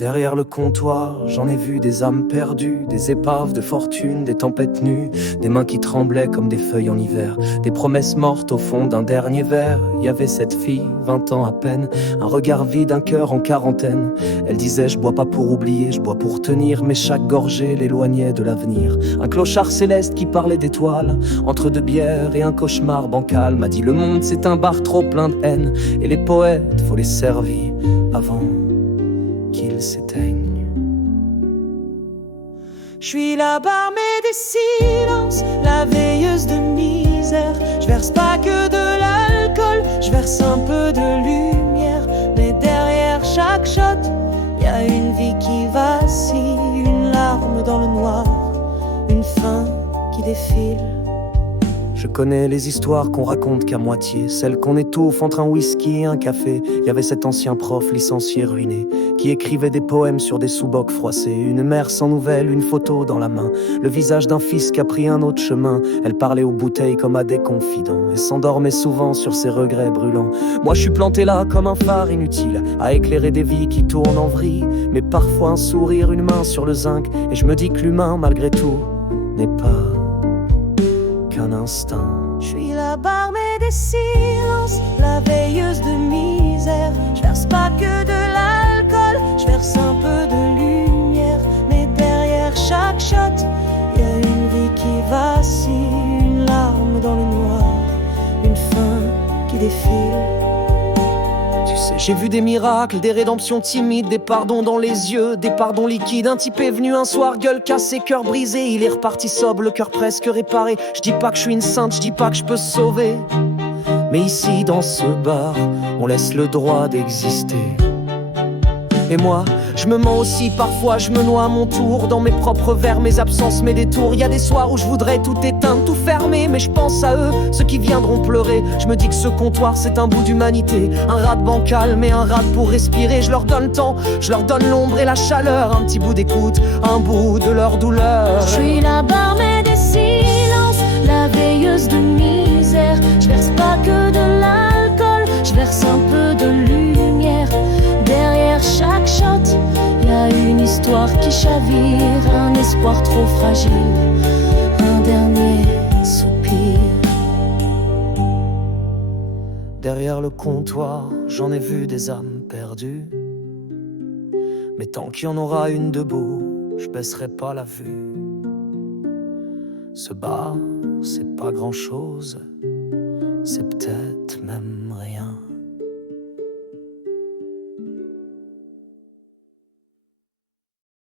Derrière le comptoir, j'en ai vu des âmes perdues, des épaves de fortune, des tempêtes nues, des mains qui tremblaient comme des feuilles en hiver, des promesses mortes au fond d'un dernier verre. Il y avait cette fille, 20 ans à peine, un regard vide, un cœur en quarantaine. Elle disait: je bois pas pour oublier, je bois pour tenir, mais chaque gorgée l'éloignait de l'avenir. Un clochard céleste qui parlait d'étoiles, entre deux bières et un cauchemar bancal, m'a dit: le monde c'est un bar trop plein de haine, et les poètes faut les servir avant qu'ils s'éteignent. Je suis la barmaid des silences, la veilleuse de misère. Je verse pas que de l'alcool, je verse un peu de lumière. Mais derrière chaque shot, y a une vie qui vacille, une larme dans le noir, une fin qui défile. Je connais les histoires qu'on raconte qu'à moitié, celles qu'on étouffe entre un whisky et un café. Il y avait cet ancien prof licencié ruiné qui écrivait des poèmes sur des sous-bocs froissés. Une mère sans nouvelles, une photo dans la main, le visage d'un fils qui a pris un autre chemin. Elle parlait aux bouteilles comme à des confidents et s'endormait souvent sur ses regrets brûlants. Moi je suis planté là comme un phare inutile, à éclairer des vies qui tournent en vrille. Mais parfois un sourire, une main sur le zinc, et je me dis que l'humain malgré tout n'est pas qu'un instinct. Je suis la barmaid des silences, la veilleuse de misère. Je verse pas que de l'alcool, je verse un peu de lumière. Mais derrière chaque shot, y a une vie qui vacille, une larme dans le noir, une fin qui défile. Tu sais, j'ai vu des miracles, des rédemptions timides, des pardons dans les yeux, des pardons liquides. Un type est venu un soir, gueule cassée, cœur brisé. Il est reparti sobre, le cœur presque réparé. Je dis pas que je suis une sainte, je dis pas que je peux sauver, mais ici dans ce bar, on laisse le droit d'exister. Et moi, je me mens aussi parfois, je me noie à mon tour dans mes propres vers, mes absences, mes détours. Y a des soirs où je voudrais tout éteindre, tout fermer, mais je pense à eux, ceux qui viendront pleurer. Je me dis que ce comptoir c'est un bout d'humanité, un rad bancal mais un rad pour respirer. Je leur donne le temps, je leur donne l'ombre et la chaleur, un petit bout d'écoute, un bout de leur douleur. Je suis la barmaid des silences, la veilleuse de misère. Je verse pas que de l'alcool, je verse un peu de lumière. Derrière chaque shot, y a une histoire qui chavire, un espoir trop fragile, un dernier soupir. Derrière le comptoir, j'en ai vu des âmes perdues, mais tant qu'il y en aura une debout, je baisserai pas la vue. Ce bar, c'est pas grand chose, c'est peut-être même rien.